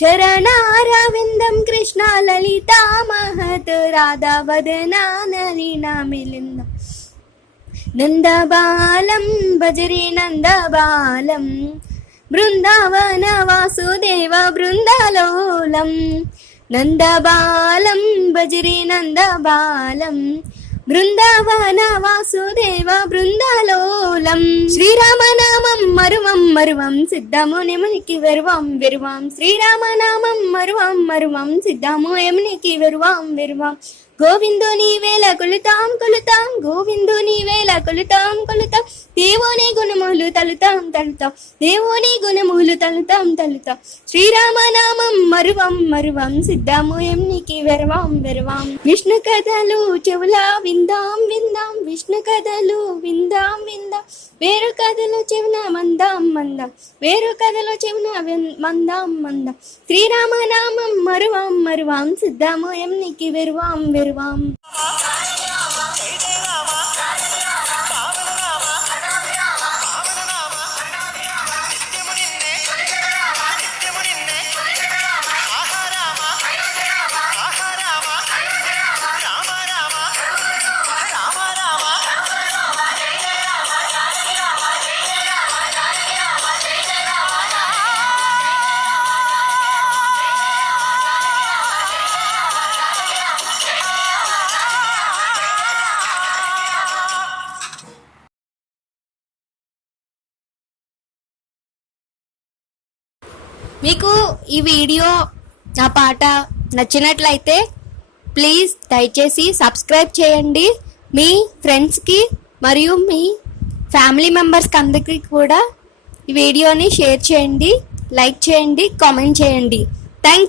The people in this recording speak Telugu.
చరణారవిందం కృష్ణ లలితా మహత్ రాధా వదనా నలినా మిలిందం నందబాలం భజరే నందబాలం బృందావన వాసుదేవ బృందాలోలం నందబాలం భజరే నందబాలం బృందావన వాసుదేవ బృందాలోలం శ్రీరామనామం మరువం మరువం సిద్ధము యమునికి వెరువాం వెరువాం శ్రీరామనామం మరువం మరువం సిద్ధము యమునికి వెరువాం వెరువాం గోవిందుని వేల కొలుతాం కొలుతాం గోవిందుని వేల కొలుతాం కొలుతాం దేవుని గుణములు తలుతాం తలుతాం దేవుని గుణములు తలుతాం తలుతాం శ్రీరామనామం మరువం మరువం సిద్ధము యమునికి వెరవాం వెరవాం విష్ణు కథలు చెవులా విందాం విందాం విష్ణు కథలు విందాం విందాం వేరు కథలు చెవిన మందాం మందాం వేరు కథలు చెవిన మందాం మందాం శ్రీరామనామం మరువాం మరువాం సిద్ధము యమునికి వెరువాం వెరువాం మీకు ఈ వీడియో నా పాట నచ్చినట్లయితే ప్లీజ్ దయచేసి సబ్స్క్రైబ్ చేయండి. మీ ఫ్రెండ్స్కి మరియు మీ ఫ్యామిలీ మెంబర్స్కి అందరికీ కూడా ఈ వీడియోని షేర్ చేయండి, లైక్ చేయండి, కామెంట్ చేయండి. Thank you.